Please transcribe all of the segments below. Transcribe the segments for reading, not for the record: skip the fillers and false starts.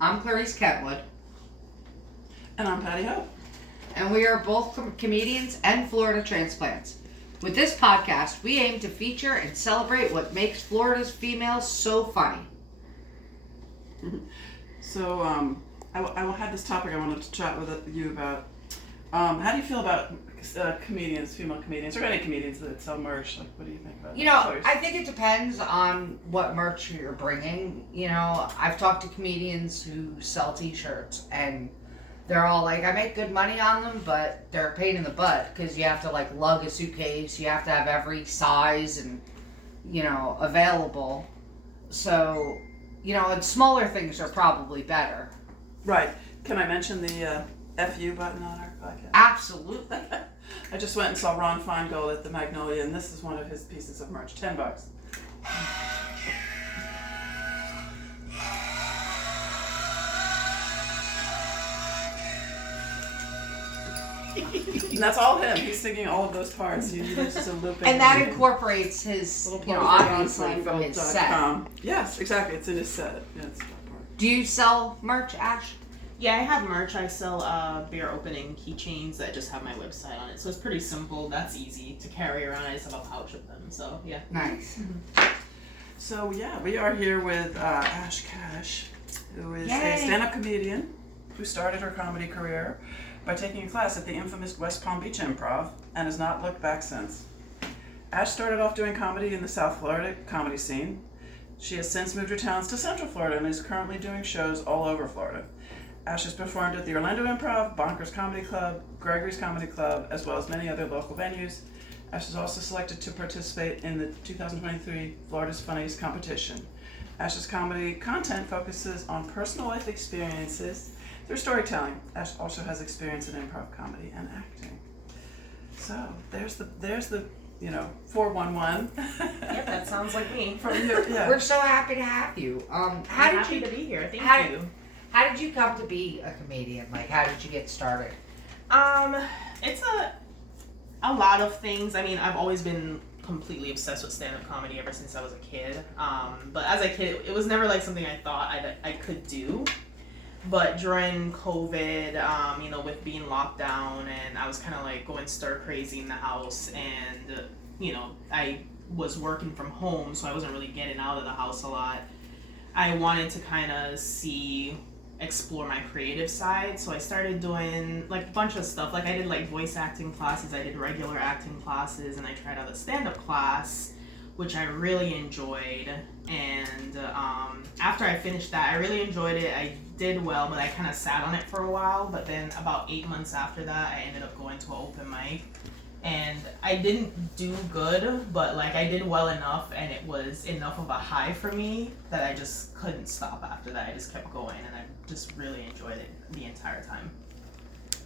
I'm Clarice Kentwood. And I'm Patty Hope. And we are both comedians and Florida transplants. With this podcast, we aim to feature and celebrate what makes Florida's females so funny. So, I had this topic I wanted to chat with you about. How do you feel about comedians, female comedians, or any comedians that sell merch? Like, what do you think about that? I think it depends on what merch you're bringing. I've talked to comedians who sell t-shirts, and they're all like, I make good money on them, but they're a pain in the butt because you have to like lug a suitcase, you have to have every size and, available. So, and smaller things are probably better. Right. Can I mention the FU button on our podcast? Absolutely. I just went and saw Ron Feingold at the Magnolia, and this is one of his pieces of merch. $10. And that's all him. He's singing all of those parts. This is a looping. And that incorporates his, obviously from his set. Yes, exactly. It's in his set. Yeah, it's that part. Do you sell merch, Ash? Yeah, I have merch. I sell beer opening keychains that just have my website on it. So it's pretty simple. That's easy to carry around. I just have a pouch of them. So, yeah. Nice. Mm-hmm. So, yeah, we are here with Ash Cash, who is Yay. a stand-up comedian who started her comedy career by taking a class at the infamous West Palm Beach Improv and has not looked back since. Ash started off doing comedy in the South Florida comedy scene. She has since moved her talents to Central Florida and is currently doing shows all over Florida. Ash has performed at the Orlando Improv, Bonkers Comedy Club, Gregory's Comedy Club, as well as many other local venues. Ash is also selected to participate in the 2023 Florida's Funniest competition. Ash's comedy content focuses on personal life experiences through storytelling. Ash also has experience in improv comedy and acting. So there's the 411. Yep, that sounds like me. From here, yeah. We're so happy to have you. Happy to be here. Thank you. How did you come to be a comedian? Like, how did you get started? It's a lot of things. I mean, I've always been completely obsessed with stand-up comedy ever since I was a kid. But as a kid, it was never like something I thought I could do. But during COVID, with being locked down, and I was kind of like going stir crazy in the house, and I was working from home, so I wasn't really getting out of the house a lot. I wanted to kind of explore my creative side, so I started doing like a bunch of stuff. Like I did like voice acting classes, I did regular acting classes, and I tried out a stand-up class, which I really enjoyed. And after I finished that, I really enjoyed it. I did well, but I kind of sat on it for a while. But then about 8 months after that, I ended up going to an open mic. And I didn't do good, but like I did well enough, and it was enough of a high for me that I just couldn't stop after that. I just kept going, and I just really enjoyed it the entire time.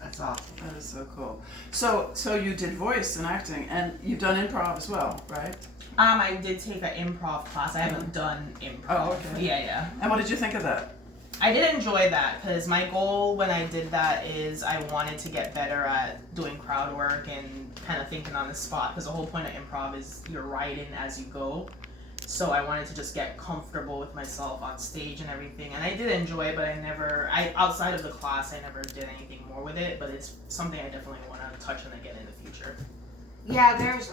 That's awesome. That is so cool. So you did voice and acting, and you've done improv as well, right? I did take an improv class. I haven't done improv. Oh, okay. Yeah. And what did you think of that? I did enjoy that because my goal when I did that is I wanted to get better at doing crowd work and kind of thinking on the spot, because the whole point of improv is you're writing as you go. So I wanted to just get comfortable with myself on stage and everything. And I did enjoy it, but outside of the class, I never did anything more with it. But it's something I definitely want to touch on again in the future. Yeah, there's,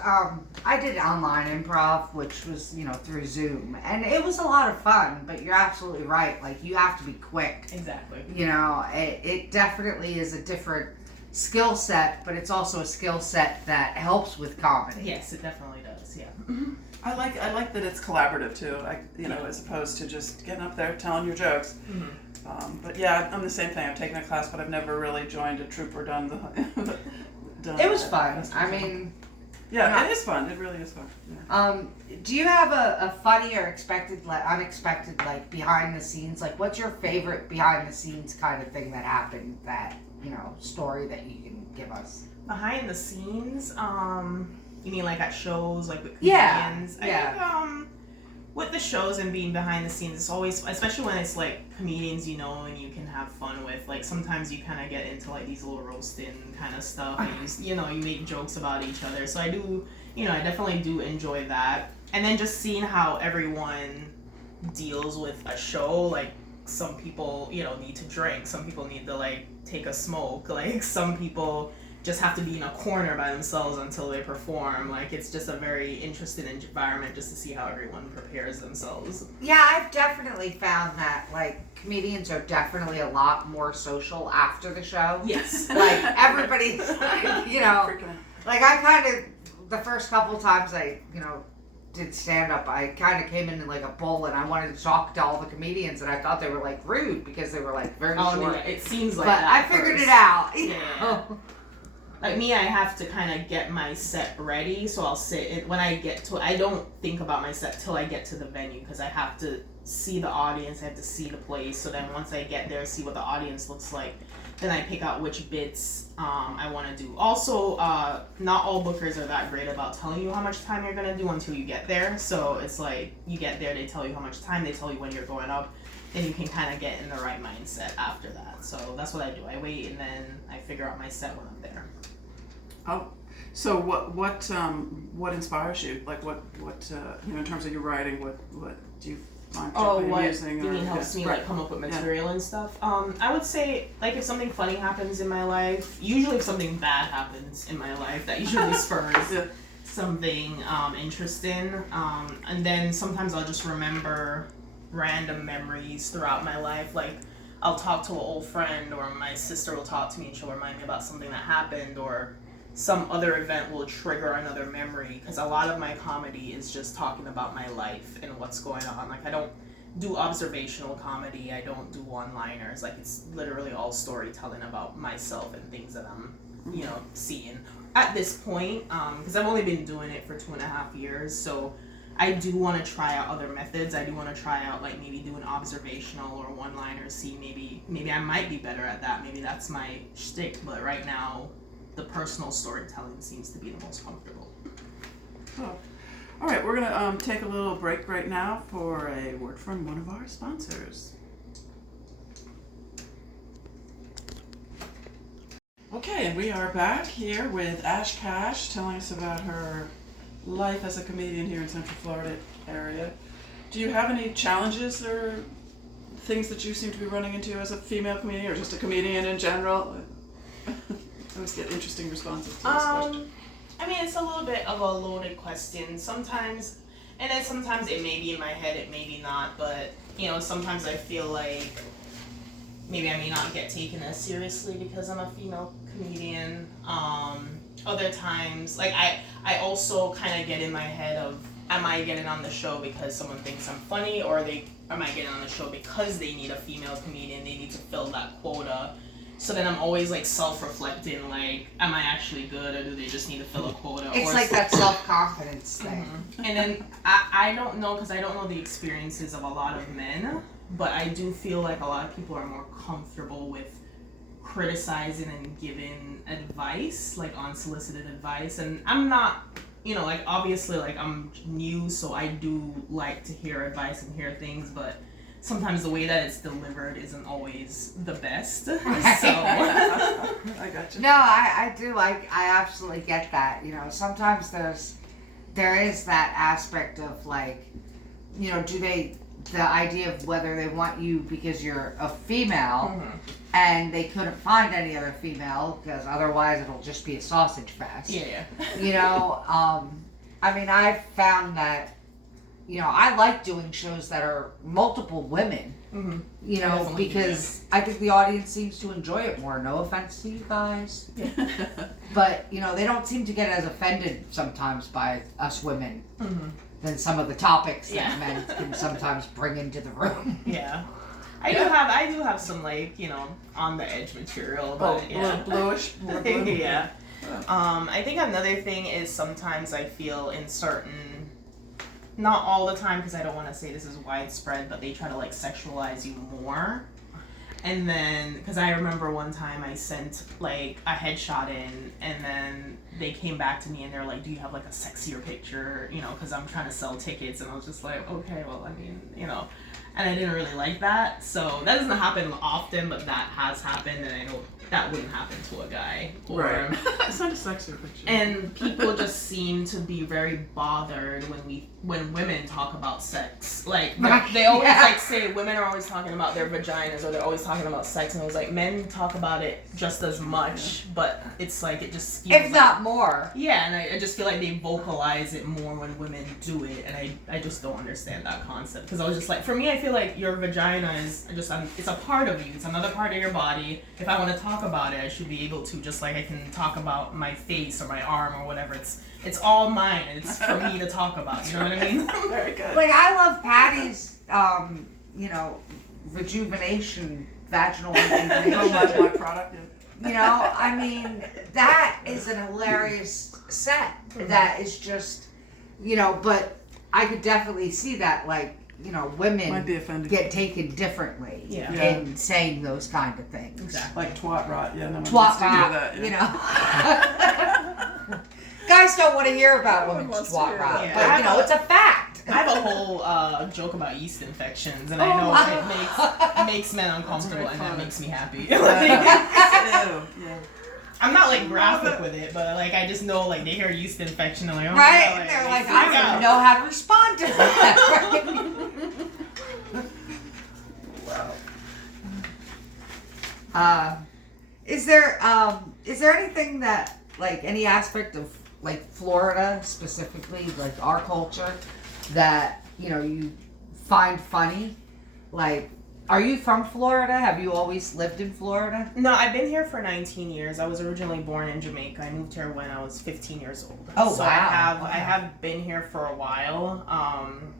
I did online improv, which was, through Zoom, and it was a lot of fun, but you're absolutely right, like, you have to be quick. Exactly. It definitely is a different skill set, but it's also a skill set that helps with comedy. Yes, it definitely does, yeah. Mm-hmm. I like that it's collaborative, too, as opposed to just getting up there telling your jokes. Mm-hmm. But yeah, I'm the same thing. I've taken a class, but I've never really joined a troupe or done the... It was fun. I mean... Yeah, it is fun. It really is fun. Yeah. Do you have a funny or unexpected, like, behind the scenes? Like, what's your favorite behind the scenes kind of thing that happened, that, story that you can give us? Behind the scenes, you mean like at shows, like with Yeah. comedians? I think, with the shows and being behind the scenes, it's always, especially when it's like comedians, and you can have fun with, like sometimes you kind of get into like these little roasting kind of stuff, and you make jokes about each other. So I do, I definitely do enjoy that. And then just seeing how everyone deals with a show, like some people, need to drink. Some people need to like take a smoke. Like some people just have to be in a corner by themselves until they perform. Like it's just a very interesting environment just to see how everyone prepares themselves. Yeah, I've definitely found that like comedians are definitely a lot more social after the show. Yes. Like everybody's like I kind of the first couple times I did stand up, I kind of came in like a bowl and I wanted to talk to all the comedians and I thought they were like rude because they were like very short. Yeah, it seems like but that. I figured first. it out. Yeah. Like me, I have to kind of get my set ready, so I'll sit. When I get to it, I don't think about my set till I get to the venue because I have to see the audience, I have to see the place. So then once I get there, see what the audience looks like, then I pick out which bits I want to do. Also, not all bookers are that great about telling you how much time you're gonna do until you get there. So it's like you get there, they tell you how much time, they tell you when you're going up, and you can kind of get in the right mindset after that. So that's what I do. I wait and then I figure out my set when I'm there. Oh, so what inspires you? Like what in terms of your writing, what do you find amusing? You mean helps me like come up with material and stuff? I would say like if something funny happens in my life, usually if something bad happens in my life, that usually spurs something interesting. And then sometimes I'll just remember random memories throughout my life. Like I'll talk to an old friend, or my sister will talk to me and she'll remind me about something that happened, or some other event will trigger another memory, because a lot of my comedy is just talking about my life and what's going on. Like I don't do observational comedy, I don't do one-liners, like it's literally all storytelling about myself and things that I'm seeing at this point, because I've only been doing it for 2.5 years, so I do want to try out other methods. I do want to try out like maybe doing observational or one-liners, see maybe I might be better at that, maybe that's my shtick, but right now the personal storytelling seems to be the most comfortable. Oh. All right, we're gonna take a little break right now for a word from one of our sponsors. Okay, and we are back here with Ash Cash telling us about her life as a comedian here in Central Florida area. Do you have any challenges or things that you seem to be running into as a female comedian, or just a comedian in general? I always get interesting responses to this question. I mean, it's a little bit of a loaded question sometimes, and then sometimes it may be in my head, it may be not, but, sometimes I feel like maybe I may not get taken as seriously because I'm a female comedian. Other times, like, I also kind of get in my head of, am I getting on the show because someone thinks I'm funny, or am I getting on the show because they need a female comedian, they need to fill that quota? So then I'm always like self-reflecting, like, am I actually good, or do they just need to fill a quota? It's like that self-confidence thing. Mm-hmm. And then I don't know, because I don't know the experiences of a lot of men, but I do feel like a lot of people are more comfortable with criticizing and giving advice, like unsolicited advice. And I'm not, like obviously like I'm new, so I do like to hear advice and hear things, but sometimes the way that it's delivered isn't always the best. So I got you. No, I do. I absolutely get that. Sometimes there is that aspect of like, the idea of whether they want you because you're a female, and they couldn't find any other female because otherwise it'll just be a sausage fest. Yeah. I mean, I've found that I like doing shows that are multiple women, because I think the audience seems to enjoy it more. No offense to you guys. But, they don't seem to get as offended sometimes by us women than some of the topics that men can sometimes bring into the room. Yeah. I do have some like, on the edge material, but bluish. More blue. Yeah. I think another thing is sometimes I feel in certain, not all the time, because I don't want to say this is widespread, but they try to like sexualize you more. And then, because I remember one time I sent like a headshot in, and then they came back to me and they're like, do you have like a sexier picture, because I'm trying to sell tickets. And I was just like, okay, well, I mean, and I didn't really like that. So that doesn't happen often, but that has happened, and I know that wouldn't happen to a guy. Right. It's not a sexier picture. And people just seem to be very bothered when we when women talk about sex. Like, Right, they always, yeah. like, say women are always talking about their vaginas or they're always talking about sex. And I was like, men talk about it just as much, but it's like, it just feels If not more. Yeah, and I just feel like they vocalize it more when women do it, and I just don't understand that concept. Because I was just like, for me, I feel like your vagina is just, it's a part of you. It's another part of your body. If I want to talk about it, I should be able to, just like I can talk about my face or my arm or whatever. It's all mine, and it's for me to talk about. You know what I mean? Very good. Like, I love Patty's, rejuvenation, vaginal rejuvenation. Don't mind my product. You know, I mean, that is an hilarious set. That is just, but I could definitely see that, like, Might women be offended. get taken differently Yeah. in saying those kind of things. Exactly. Like twat rot. Yeah, no one Twat wants to rot, hear that. Yeah. Guys don't want to hear about No one women's wants to twat hear rot, that. but, it's a fact. I have a whole joke about yeast infections, and I know it makes men uncomfortable, and that makes me happy. Ew. Yeah. I'm not like graphic with it, but like I just know like they hear yeast infection, they're like, oh Right? my God, And they're like, like, I don't even know how to respond to that. Wow. Is there anything that, like, any aspect of, like, Florida specifically, like our culture, that, you find funny? Like, are you from Florida? Have you always lived in Florida? No, I've been here for 19 years. I was originally born in Jamaica. I moved here when I was 15 years old. Oh, so wow. I have been here for a while.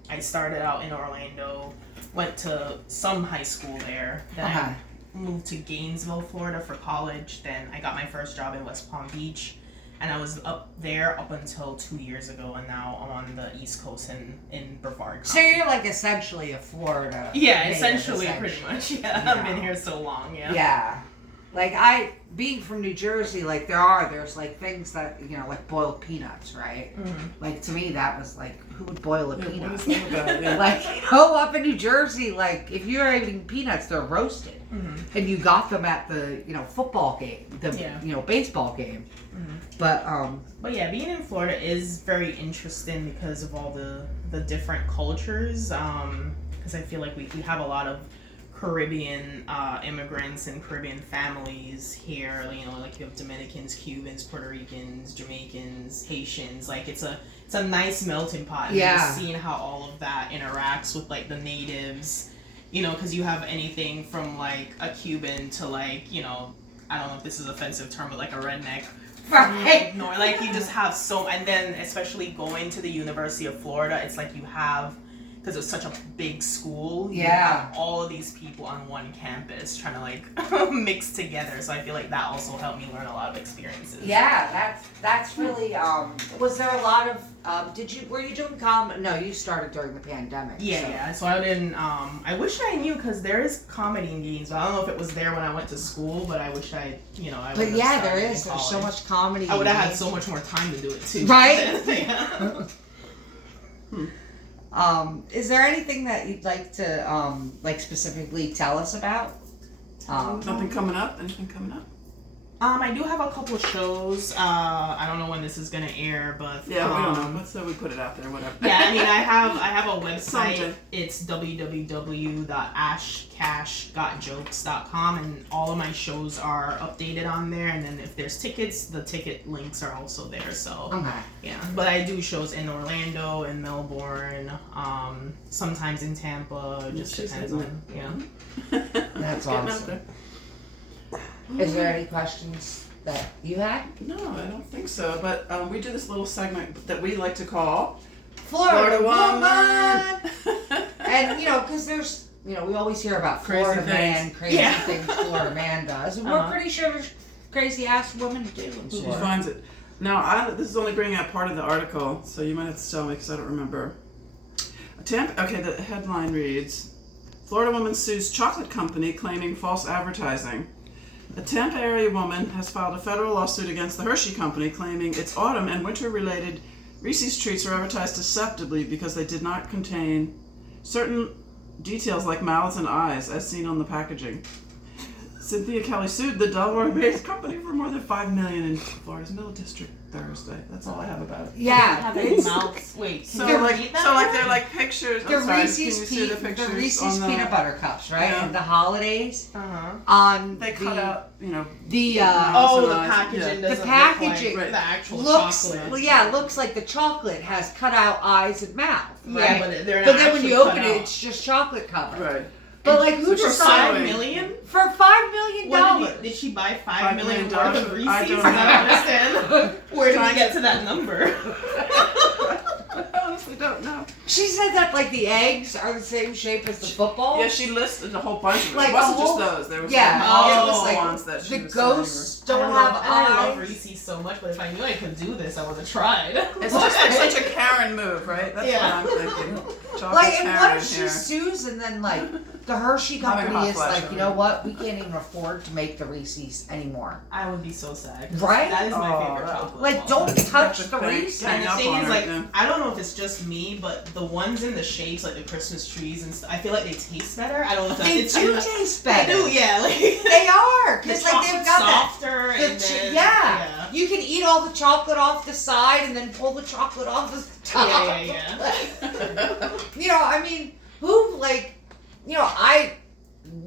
I started out in Orlando, went to some high school there. Then I moved to Gainesville, Florida for college. Then I got my first job in West Palm Beach. And I was up there up until 2 years ago, and now I'm on the East Coast in Brevard. So you're, like, essentially a Florida Yeah, native, essentially, pretty much. Yeah, I've been here so long, yeah. Yeah. Like, being from New Jersey, like, there's, like, things that, like boiled peanuts, right? Mm-hmm. Like, to me, that was, like, who would boil a What peanut? is that about? Yeah. Like, up in New Jersey, like, if you're eating peanuts, they're roasted. Mm-hmm. And you got them at the, football game, baseball game. Mm-hmm. But yeah, being in Florida is very interesting because of all the different cultures. Because I feel like we have a lot of Caribbean immigrants and Caribbean families here. Like you have Dominicans, Cubans, Puerto Ricans, Jamaicans, Haitians. Like it's a nice melting pot. And Yeah. just seeing how all of that interacts with like the natives. Because you have anything from like a Cuban to like I don't know if this is an offensive term, but like a redneck. right. No, like you just have and then especially going to the University of Florida, it's like you have, because it's such a big school, you Yeah. have all of these people on one campus trying to like mix together. So I feel like that also helped me learn a lot of experiences. Yeah, that's really, was there a lot of, were you doing comedy? No, you started during the pandemic. Yeah. So I didn't, I wish I knew, because there is comedy in Gainesville. I don't know if it was there when I went to school, but I wish I But would've yeah, started there in is. There's so college. much comedy. I would have in had so much more time to do it too. Right? Yeah. Is there anything that you'd like to, specifically tell us about? Nothing coming up? Anything coming up? I do have a couple of shows. I don't know when this is gonna air, but Yeah, we don't know. Let's say we put it out there, whatever. yeah, I mean, I have a website. Something. It's www.ashcashgotjokes.com, and all of my shows are updated on there. And then if there's tickets, the ticket links are also there. So Okay. yeah, but I do shows in Orlando, in Melbourne, sometimes in Tampa. It just She's depends hitting on That's Getting out awesome. there. Is there any questions that you had? No, I don't think so. But we do this little segment that we like to call Florida Woman. And, because there's, we always hear about Crazy Florida things. man, crazy Yeah. things Florida man does. And we're pretty sure there's crazy ass women too in She Florida. finds it. Now, this is only bringing out part of the article, so you might have to tell me because I don't remember. Okay, the headline reads, Florida woman sues chocolate company claiming false advertising. A Tampa area woman has filed a federal lawsuit against the Hershey Company claiming its autumn and winter-related Reese's treats are advertised deceptively because they did not contain certain details like mouths and eyes as seen on the packaging. Cynthia Kelly sued the Delaware-based company for more than $5 million in Florida's Middle District Thursday. That's all I have about it. Yeah. Have big mouths. Wait, So can you like, read that? so like they're like pictures. The I'm sorry, Reese's, can you see the pictures the Reese's on the, peanut butter cups, right? Yeah. And the holidays Uh-huh. on They cut out, you know. the Oh, the nice. packaging Yeah. doesn't packaging look like the actual looks chocolate. well, yeah, it looks like the chocolate has cut out eyes and mouth. Yeah, Right? but they're not But then when actually you cut open it, out. it's just chocolate covered. Right. But like, who So for decided $5 million? for $5 million? Did she buy $5 million worth of Reese's? I don't I don't understand. Where did we get to that number? I honestly don't know. She said that like the eggs are the same shape as the football. Yeah, she listed a whole bunch of it. Like It wasn't a whole- just those. There was yeah, multiple it was like ones that she the was ghosts don't I have love eyes. Reese's so much, but if I knew I could do this, I would have tried. It's just like such a Karen move, right? That's Yeah. what I'm thinking. Chocolate Like, and Karen what if she here. sues and then like the Hershey Having a company hot is flash like, over you know here. what? We can't even afford to make the Reese's anymore. I would be so sad. 'Cause Right? That is my Oh, favorite that- chocolate. Like, of all don't time. touch That's the a thing. Reese's. Hang And the up thing on is, her, like, yeah. I don't know if it's just me, but the ones in the shapes, like the Christmas trees and stuff, I feel like they taste better. I don't know if that's They it's do in the- taste They better. do, yeah. Like They are, the because like they've chocolate's got that. softer The and then yeah. You can eat all the chocolate off the side and then pull the chocolate off the top. Yeah. You know, I mean, who like, you know,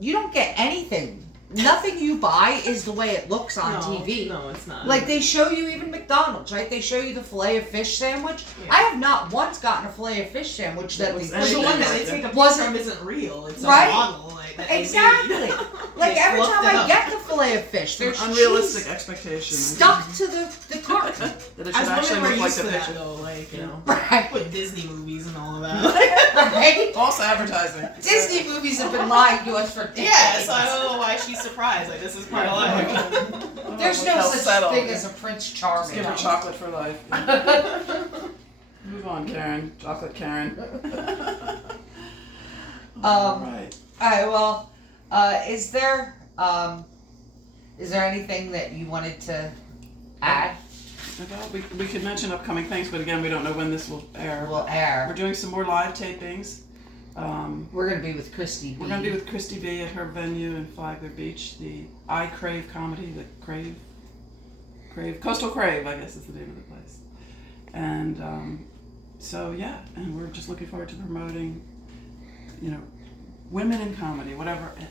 you don't get anything. Nothing you buy is the way it looks on TV. No, it's not. Like they show you even McDonald's, right? They show you the filet of fish sandwich. Yeah. I have not once gotten a filet of fish sandwich that was they But the anything one that like they take a Wasn't- picture of isn't real. It's Right? a model. Like, that they exactly. made. Like They every fluffed time it I up. get the filet of fish, there's Unrealistic cheese expectations. stuck to the cart. That it should As actually women, we're look like used the to that picture. though. Like, you know, Right. with Disney movies and all of that. Right? False advertising. Disney movies have been lying to us for decades. Yeah, so I don't know why she's surprised. Like, this is part of life. There's no Hell such settle. thing as a Prince Charming. Just give her chocolate for life. Move on, Karen. Chocolate Karen. Right. Right. All right. Well, is there anything that you wanted to add? Okay, we could mention upcoming things, but again, we don't know when this will air. Will We're air. doing some more live tapings. We're gonna be with Christy. We're going to be with Christy B at her venue in Flagler Beach, the I Crave comedy, the Crave, Coastal Crave, I guess is the name of the place. And so, yeah, and we're just looking forward to promoting, you know, women in comedy,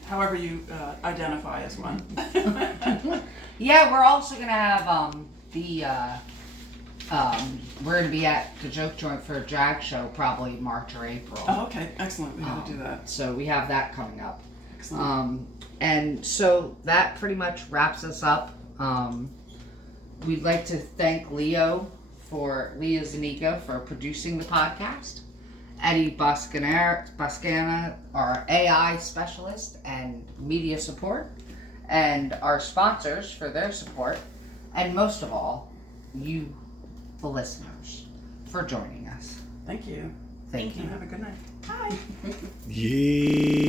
however you identify as one. Yeah, we're also gonna have we're gonna be at the Joke Joint for a drag show probably March or April. Oh, okay, excellent. We got to do that. So we have that coming up. Excellent. And so that pretty much wraps us up. We'd like to thank Leah Zanika for producing the podcast, Eddie Boscana, our AI specialist and media support, and our sponsors for their support, and most of all, you, the listeners, for joining us. Thank you. Thank you. Have a good night. Hi.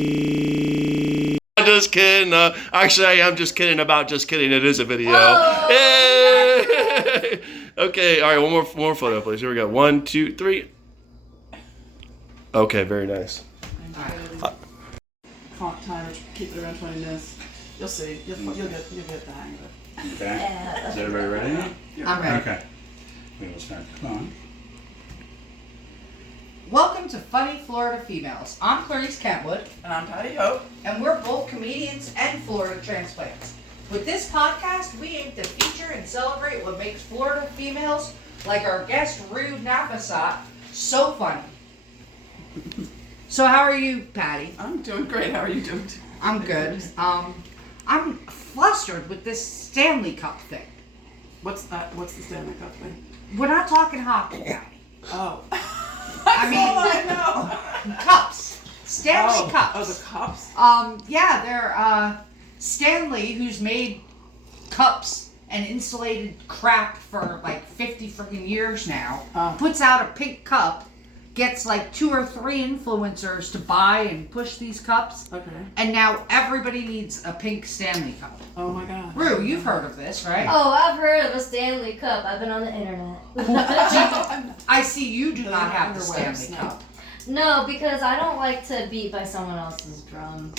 Yeah. Just kidding. Actually, I am just kidding about just kidding. It is a video. Oh, Yay! Okay. All right. One more photo, please. Here we go. 1, 2, 3. Okay. Very nice. Font time, keep it around 20 minutes. You'll see. You'll get the hang of it. Okay. Is everybody ready now? I'm ready. Okay. We will start. Come on. Welcome to Funny Florida Females. I'm Clarice Kentwood, And I'm Patty Hope. and we're both comedians and Florida transplants. With this podcast, we aim to feature and celebrate what makes Florida females, like our guest Rude Nafasat, so funny. So how are you, Patty? I'm doing great. How are you doing? I'm good. I'm flustered with this Stanley Cup thing. What's that? What's the Stanley Cup thing? We're not talking hockey, Patty. Oh. I mean, I know. cups. Stanley Cups. Oh, the cups? Yeah, they're Stanley, who's made cups and insulated crap for like 50 freaking years now, puts out a pink cup, gets like 2 or 3 influencers to buy and push these cups, Okay. and now everybody needs a pink Stanley Cup. Oh my god. Rue, you've heard of this, right? Oh, I've heard of a Stanley Cup. I've been on the internet. I see you do not have the Interwebs, Stanley no. Cup. No, because I don't like to beat by someone else's drum.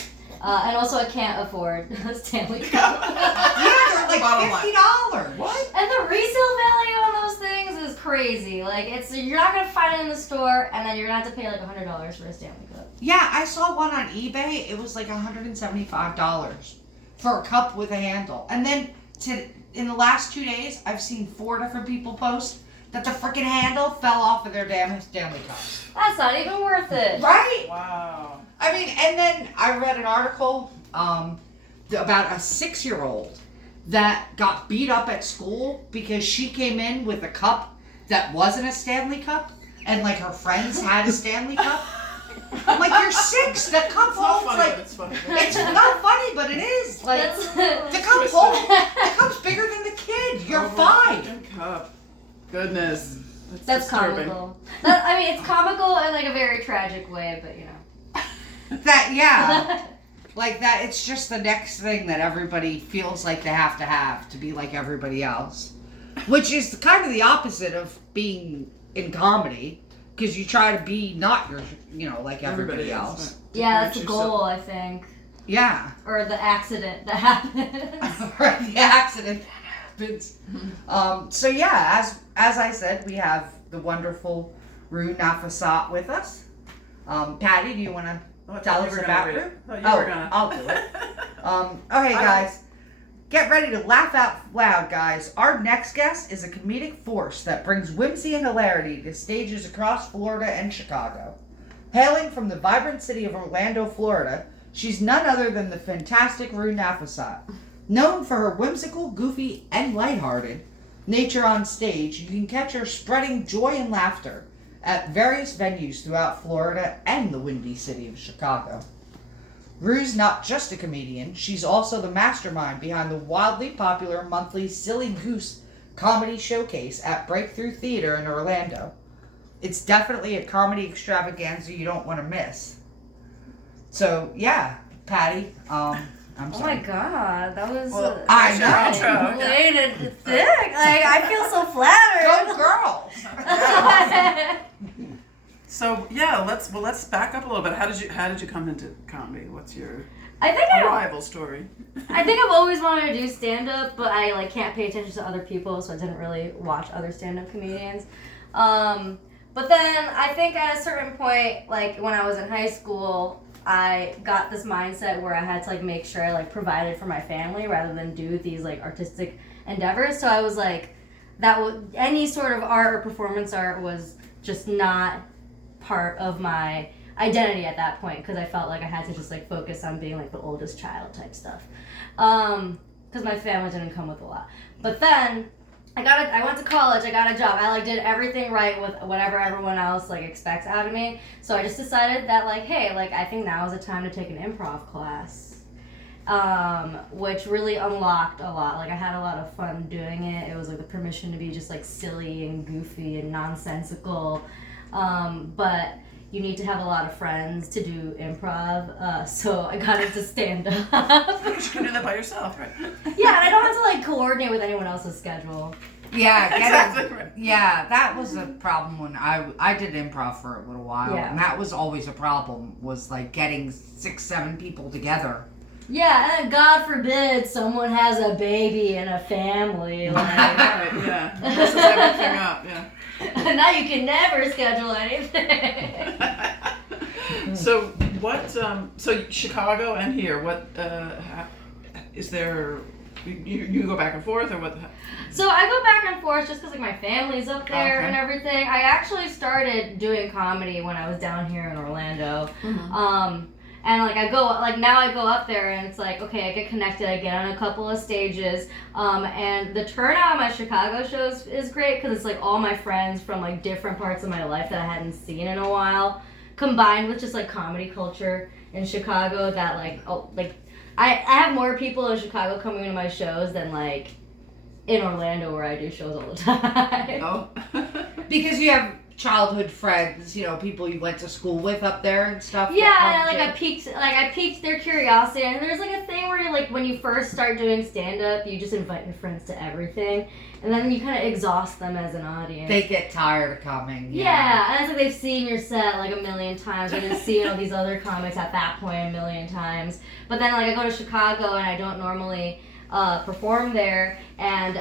And also, I can't afford a Stanley Cup. Yeah, they're Bottom like line. $50. What? And the resale value on those things is crazy. Like, you're not gonna find it in the store, and then you're gonna have to pay like $100 for a Stanley Cup. Yeah, I saw one on eBay. It was like $175 for a cup with a handle. And then in the last 2 days, I've seen 4 different people post that the freaking handle fell off of their damn Stanley Cup. That's not even worth it. Right? Wow. I mean, and then I read an article about a 6-year-old that got beat up at school because she came in with a cup that wasn't a Stanley Cup, and like her friends had a Stanley Cup. I'm like, you're 6. The cup It's not holds funny, like but it's funny. it's not funny, but it is. Like That's the cup holds. The cup's bigger than the kid. You're Oh, 5. freaking cup. Goodness. That's disturbing. comical. I mean, it's comical in like a very tragic way, but you know. That yeah. Like that, it's just the next thing that everybody feels like they have to be like everybody else. Which is kind of the opposite of being in comedy, because you try to be not like everybody else. Yeah, that's the Differentiate goal, I think. Yeah. Or the accident that happens. Right, the accident happens. So yeah, as I said, we have the wonderful Rue Nafasat with us. Patty, do you want to tell us about Rue? Oh, you were gonna. I'll do it. Okay, guys. Get ready to laugh out loud, guys. Our next guest is a comedic force that brings whimsy and hilarity to stages across Florida and Chicago. Hailing from the vibrant city of Orlando, Florida, she's none other than the fantastic Rue Nafasat. Known for her whimsical, goofy, and lighthearted nature on stage, you can catch her spreading joy and laughter at various venues throughout Florida and the windy city of Chicago. Rue's not just a comedian, she's also the mastermind behind the wildly popular monthly Silly Goose comedy showcase at Breakthrough Theater in Orlando. It's definitely a comedy extravaganza you don't want to miss. So, yeah, Patty, I'm Oh sorry. my god, that was I That's your know. outro. Way to thick. Like, I feel so flattered. Go girls! So yeah, let's back up a little bit. How did you come into comedy? What's your I think arrival story? I think I've always wanted to do stand-up, but I like can't pay attention to other people, so I didn't really watch other stand-up comedians. But then I think at a certain point, like when I was in high school, I got this mindset where I had to like make sure I like provided for my family rather than do these like artistic endeavors. So I was like, any sort of art or performance art was just not part of my identity at that point, because I felt like I had to just like focus on being like the oldest child type stuff, because my family didn't come with a lot. But then I went to college, I got a job, I like did everything right with whatever everyone else like expects out of me. So I just decided that like, hey, like I think now is the time to take an improv class, which really unlocked a lot. Like I had a lot of fun doing it. It was like the permission to be just like silly and goofy and nonsensical. But you need to have a lot of friends to do improv, so I got into stand-up. You can do that by yourself, right? Yeah, and I don't have to like coordinate with anyone else's schedule. Yeah, Exactly right. yeah, that was a problem when I did improv for a little while, Yeah. and that was always a problem, was like getting 6-7 people together. Yeah, and God forbid someone has a baby and a family. Like, Right, yeah. Messes everything up, yeah. now you can never schedule anything. So what? So Chicago and here. What is there? You go back and forth, or what? So I go back and forth just because like my family's up there Okay. and everything. I actually started doing comedy when I was down here in Orlando. And like now I go up there and it's like, okay, I get connected, I get on a couple of stages, and the turnout at my Chicago shows is great because it's like all my friends from like different parts of my life that I hadn't seen in a while, combined with just like comedy culture in Chicago that I have more people in Chicago coming to my shows than like in Orlando where I do shows all the time. Oh. Because you have childhood friends, people you went to school with up there and stuff. Yeah, and I piqued their curiosity, and there's like a thing where when you first start doing stand-up, you just invite your friends to everything, and then you kind of exhaust them as an audience. They get tired of coming. Yeah, and it's like they've seen your set like a million times, or they've seen all these other comics at that point a million times. But then I go to Chicago, and I don't normally perform there, and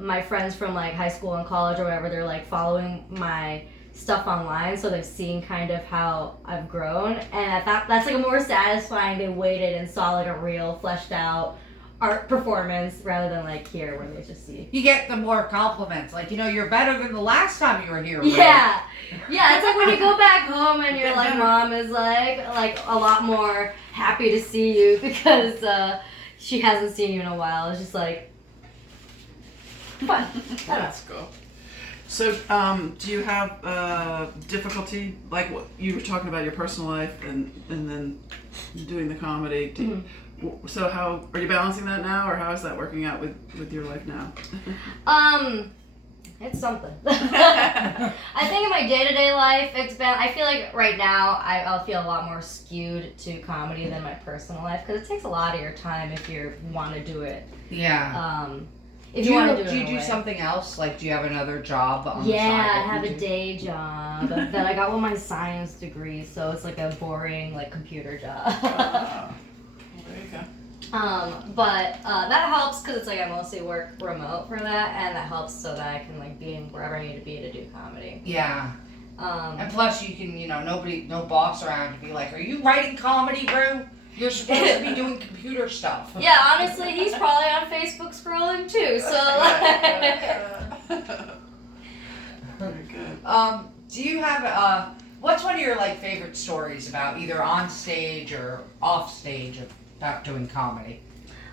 my friends from high school and college or whatever, they're following my stuff online, so they've seen kind of how I've grown, and that's a more satisfying. They waited and saw a real fleshed out art performance rather than here where they just see. You get the more compliments, you're better than the last time you were here. Yeah, yeah. It's when you go back home and your mom is a lot more happy to see you because she hasn't seen you in a while. It's just fun. That's cool. So, do you have difficulty, like what you were talking about your personal life and then doing the comedy? So how are you balancing that now, or how is that working out with your life now? It's something. I think in my day-to-day life, I feel like right now I'll feel a lot more skewed to comedy than my personal life, because it takes a lot of your time if you want to do it. Yeah. If you want to do you do something else? Do you have another job on the side? Yeah, I have a day job that I got with my science degree, so it's a boring computer job. Well, there you go. But that helps because it's I mostly work remote for that, and that helps so that I can be in wherever I need to be to do comedy. Yeah. And plus you can, no boss around to be like, are you writing comedy, bro? You're supposed to be doing computer stuff. Yeah, honestly, he's probably on Facebook scrolling too, so Very good. Do you have, what's one of your favorite stories about either on stage or off stage about doing comedy?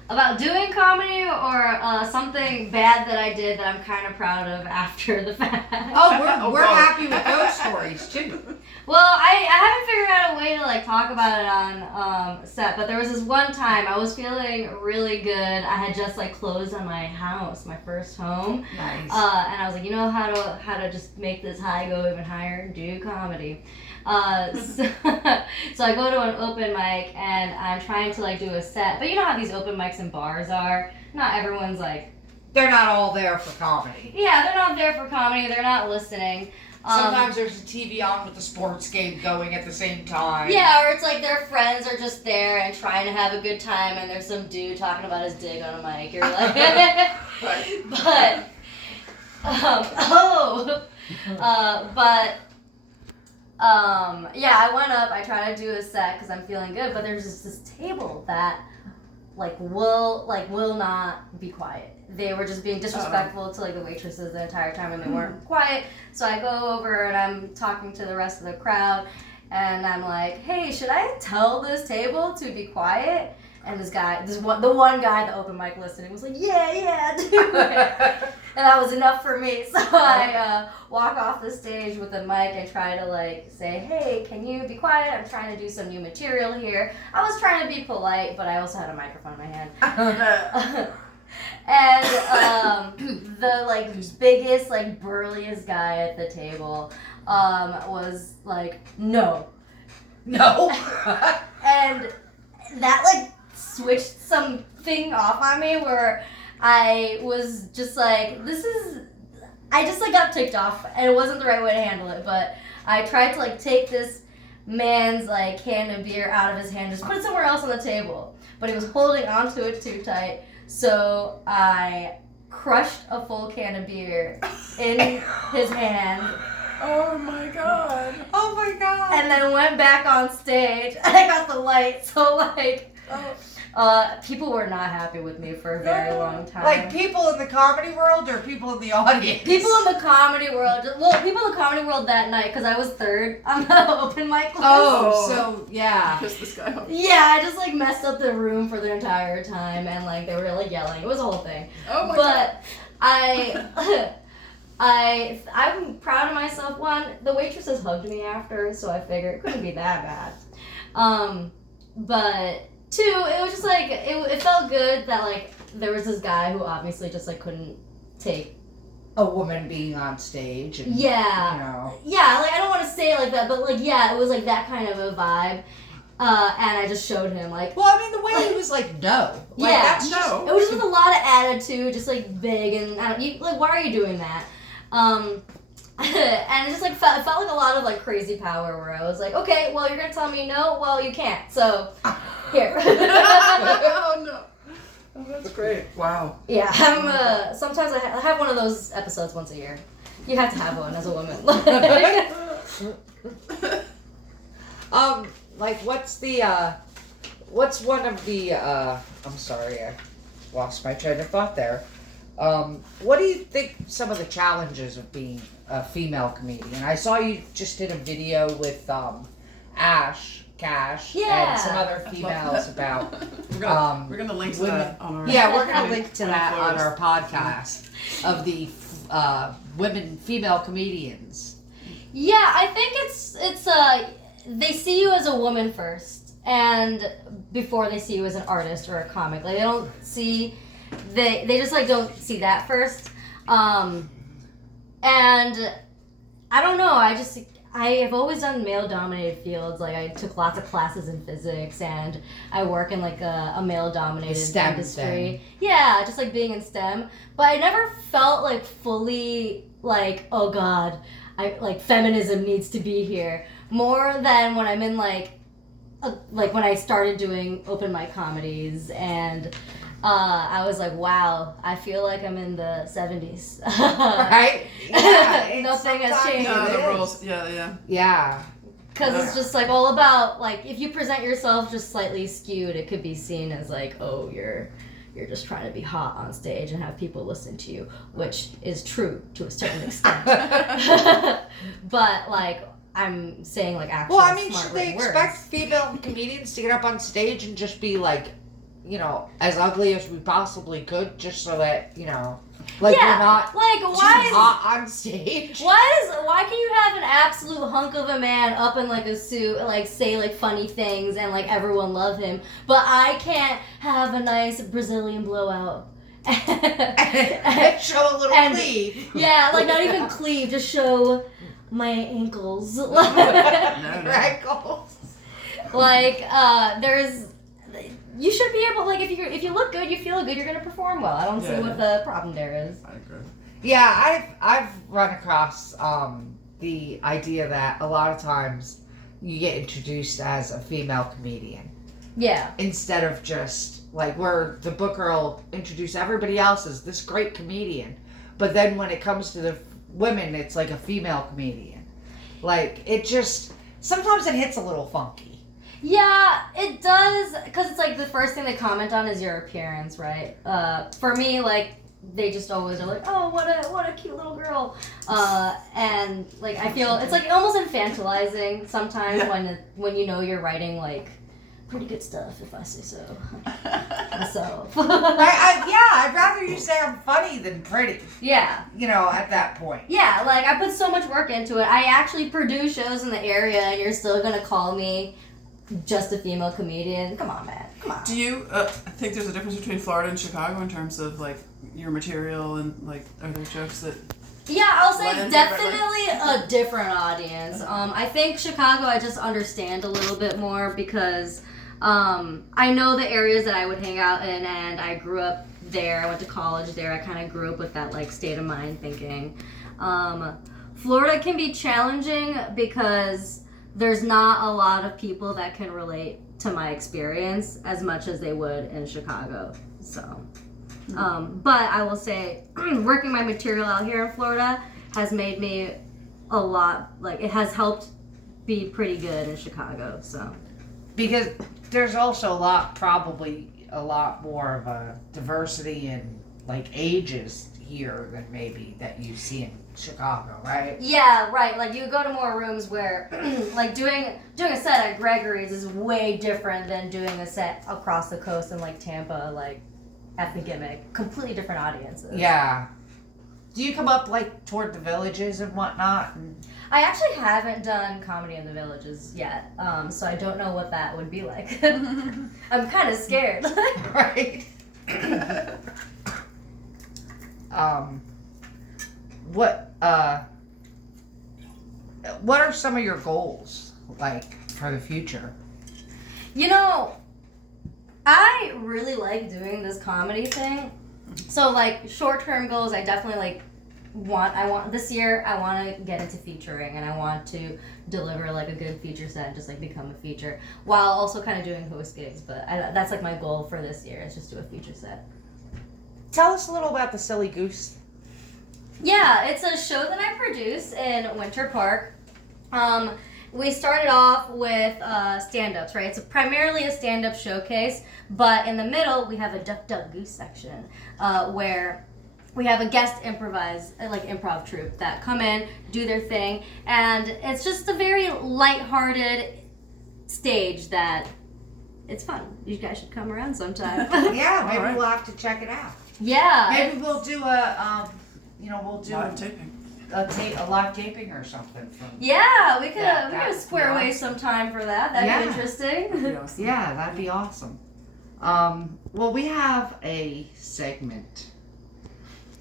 About doing comedy or something bad that I did that I'm kind of proud of after the fact? Oh, we're happy with those stories too. Well, I haven't figured out a way to talk about it on set, but there was this one time I was feeling really good. I had just closed on my house, my first home. Nice. And I was how to just make this high go even higher and do comedy. So I go to an open mic and I'm trying to do a set, but you know how these open mics and bars are. Not everyone's they're not all there for comedy. Yeah, they're not there for comedy. They're not listening. Sometimes there's a TV on with the sports game going at the same time. Yeah, or it's their friends are just there and trying to have a good time, and there's some dude talking about his dick on a mic. You're Right. Yeah, I went up. I tried to do a set because I'm feeling good, but there's just this table that will not be quiet. They were just being disrespectful to the waitresses the entire time, and they weren't quiet. So I go over and I'm talking to the rest of the crowd, and I'm like, "Hey, should I tell this table to be quiet?" And the one guy at the open mic listening was like, "Yeah, do it." And that was enough for me. So I walk off the stage with the mic and try to say, "Hey, can you be quiet? I'm trying to do some new material here." I was trying to be polite, but I also had a microphone in my hand. And the biggest burliest guy at the table was no. And that switched something off on me where I was just I just got ticked off, and it wasn't the right way to handle it, but I tried to take this man's can of beer out of his hand, just put it somewhere else on the table, but he was holding onto it too tight. So I crushed a full can of beer in his hand. Oh my god. Oh my god. And then went back on stage. I got the light, so people were not happy with me for a very long time. People in the comedy world or people in the audience? People in the comedy world. Well, people in the comedy world that night, because I was third on the open mic list. Oh, so yeah. Pissed this guy off. Yeah, I just messed up the room for the entire time, and they were yelling. It was a whole thing. Oh my god. But I'm proud of myself. One, the waitresses hugged me after, so I figured it couldn't be that bad. But two, it was just it felt good that there was this guy who obviously just couldn't take a woman being on stage. And, Yeah. You know. Yeah, like I don't want to say it like that, but like yeah, it was like that kind of a vibe. And I just showed him like. Well, I mean, the way he was like, no. Like, Yeah. That's just, No. It was just with a lot of attitude, just like big, and like, why are you doing that? And it just like it felt like a lot of like crazy power, where I was like, okay, well you're gonna tell me no, well you can't, so here. Oh no. Oh, that's great. Wow. Yeah, I'm. Sometimes I have one of those episodes once a year. You have to have one as a woman. Like, what's one of the, I'm sorry, I lost my train of thought there. What do you think some of the challenges of being a female comedian? I saw you just did a video with, Cash, Yeah. and some other females about, We're gonna link to women- that on our. yeah, we're gonna link to that on Florida. our podcast of the, female comedians. Yeah, I think it's they see you as a woman first, and before they see you as an artist or a comic. Like they don't see, they just like don't see that first. And I don't know. I have always done male-dominated fields. Like I took lots of classes in physics, and I work in like a male-dominated STEM industry. thing. Yeah, just like being in STEM. But I never felt like fully like, oh God, feminism needs to be here. More than when I'm in like when I started doing open mic comedies, and I was like, wow, I feel like I'm in the 70s. Right? Yeah. Nothing has sometimes changed. No, it the is. rules. Yeah. Yeah. Because it's just like all about like if you present yourself just slightly skewed, it could be seen as like, oh, you're just trying to be hot on stage and have people listen to you, which is true to a certain extent. But like I'm saying like actual Well, I mean, smart should they words. expect female comedians to get up on stage and just be like, you know, as ugly as we possibly could, just so that, you know, like yeah, we're not like why hot on stage? why can you have an absolute hunk of a man up in like a suit and like say like funny things and like everyone love him, but I can't have a nice Brazilian blowout? Show a little And- cleave. Yeah, like not even cleave, just show my ankles. Ankles. Like there's you should be able, like if you look good, you feel good, you're gonna perform well. I don't see Yeah. what the problem there is. I agree. Yeah, I've run across the idea that a lot of times you get introduced as a female comedian Yeah. instead of just like where the booker will introduce everybody else as this great comedian, but then when it comes to the women, it's like a female comedian. Like it just sometimes it hits a little funky. Yeah, it does, because it's like the first thing they comment on is your appearance, right? For me, like they just always are like, oh, what a cute little girl, and like I feel it's like almost infantilizing sometimes when you know you're writing like pretty good stuff, if I say so myself. I'd rather you say I'm funny than pretty. Yeah. You know, at that point. Yeah, like I put so much work into it. I actually produce shows in the area, and you're still gonna call me just a female comedian? Come on, man. Come on. Do you think there's a difference between Florida and Chicago in terms of like your material and like are there jokes that? Yeah, I'll say Blend it's definitely a different audience. I think Chicago I just understand a little bit more because I know the areas that I would hang out in, and I grew up there. I went to college there. I kind of grew up with that like state of mind thinking. Florida can be challenging because there's not a lot of people that can relate to my experience as much as they would in Chicago. So, but I will say, working my material out here in Florida has made me a lot, like it has helped be pretty good in Chicago. So, Because there's also probably a lot more of a diversity in like ages here than maybe that you see in Chicago, right? yeah, right. Like you go to more rooms where, like doing a set at Gregory's is way different than doing a set across the coast in like Tampa, like at the Gimmick. Completely different audiences. Yeah. Do you come up like toward the villages and whatnot? I actually haven't done comedy in the villages yet, so I don't know what that would be like. I'm kind of scared. Right. what are some of your goals like for the future? You know, I really like doing this comedy thing. So like short-term goals, I definitely like this year I want to get into featuring, and I want to deliver like a good feature set and just like become a feature while also kind of doing host gigs. But that's like my goal for this year, is just do a feature set. Tell us a little about the Silly Goose. Yeah, it's a show that I produce in Winter Park. We started off with stand-ups, right? It's primarily a stand-up showcase, but in the middle we have a Duck Duck Goose section where we have a guest improv troupe that come in, do their thing, and it's just a very lighthearted stage that it's fun. You guys should come around sometime. Yeah, maybe right. we'll have to check it out. Yeah. Maybe we'll do we'll do Live taping. a live taping or something. Yeah, we could Yeah, we that could square would be away awesome. some time for that. That'd Yeah. be interesting. Awesome. Yeah, that'd be awesome. Well, we have a segment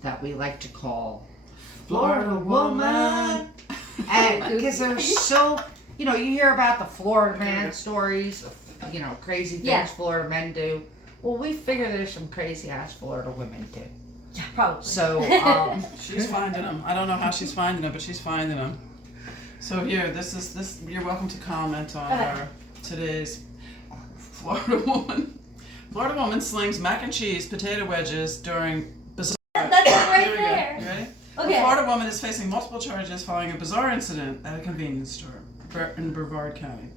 that we like to call Florida Woman. And because there's so, you hear about the Florida man stories of, crazy things Yeah. Florida men do. Well, we figure there's some crazy ass Florida women too. Yeah, probably. So, She's finding them. I don't know how she's finding them, but she's finding them. So here, this. You're welcome to comment on our today's Florida woman. Florida woman slings mac and cheese potato wedges during bizarre. That's it right Here we go. there. You ready? Okay. A Florida woman is facing multiple charges following a bizarre incident at a convenience store in Brevard County.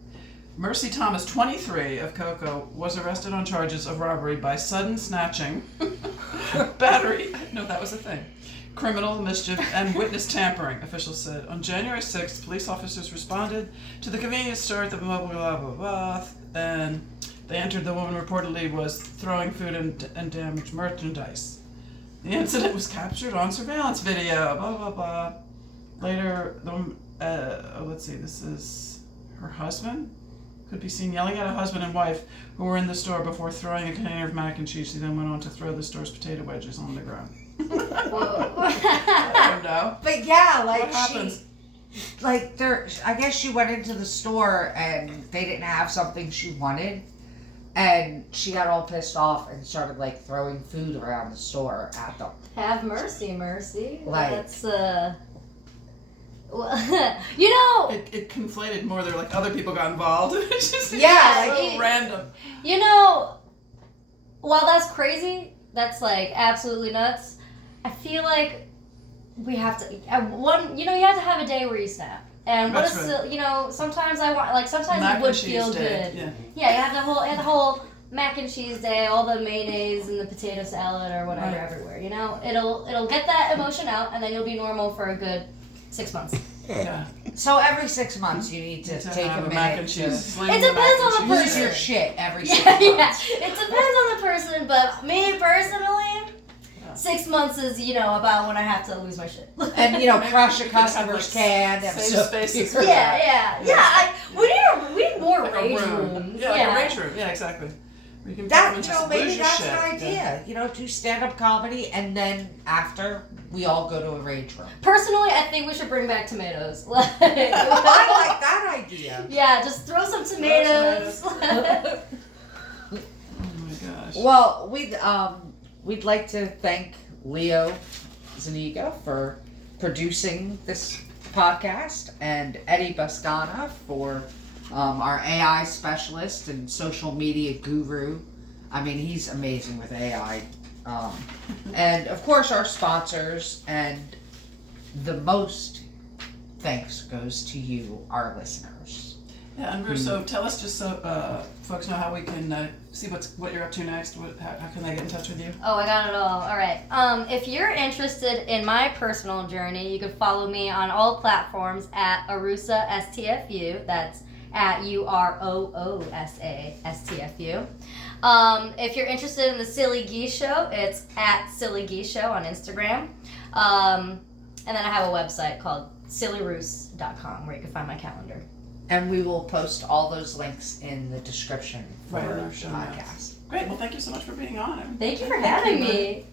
Mercy Thomas, 23, of Cocoa, was arrested on charges of robbery by sudden snatching, battery, I didn't know that was a thing, criminal mischief, and witness tampering, officials said. On January 6th, police officers responded to the convenience store at the mobile blah, blah, blah, and they entered. The woman reportedly was throwing food and damaged merchandise. The incident was captured on surveillance video, blah, blah, blah. Later, let's see, this is her husband? Could be seen yelling at a husband and wife who were in the store before throwing a container of mac and cheese. She then went on to throw the store's potato wedges on the ground. I don't know. but yeah, like What happens? I guess she went into the store and they didn't have something she wanted. And she got all pissed off and started like throwing food around the store at them. Have mercy, mercy. Like- That's well, you know, It conflated more. They're like other people got involved. It's just Yeah, so like- random. you know, while that's crazy, that's like absolutely nuts. I feel like we have to you have to have a day where you snap. And what That's is right. sometimes I want sometimes Mac it would and cheese feel day. good. Yeah. Yeah, you have the whole mac and cheese day, all the mayonnaise and the potato salad or whatever Right. everywhere. It'll get that emotion out, and then you'll be normal for a good 6 months. Yeah. So every 6 months you need to take have a mac minute and to cheese. Sling It the depends mac on and the cheese lose person. your shit every 6 Yeah, yeah. months. It depends on the person, but me personally, 6 months is about when I have to lose my shit. And crush a You could have, customer's like, can. safe spaces for yeah. We need more Like a rage room. rooms. Yeah, like a rage room. Yeah, exactly. You can That come and just maybe lose your that's shit. an idea. Yeah. Do stand-up comedy, and then after we all go to a rage room. Personally, I think we should bring back tomatoes. I like that idea. Yeah, just throw some tomatoes. Oh my gosh. Well, we'd like to thank Leo Zuniga for producing this podcast, and Eddie Bascana for our AI specialist and social media guru. I mean, he's amazing with AI. And of course, our sponsors, and the most thanks goes to you, our listeners. Yeah, and Bruce, so tell us just so folks know how we can see what you're up to next. How can they get in touch with you? Oh, I got it all. All right. If you're interested in my personal journey, you can follow me on all platforms at Arusa STFU. That's at UROOSA STFU. If you're interested in the Silly Geese Show, it's at Silly Geese Show on Instagram. And then I have a website called sillyroos.com where you can find my calendar. And we will post all those links in the description for Right in the our show notes. podcast. Great. Well, thank you so much for being on. Thank you for having me.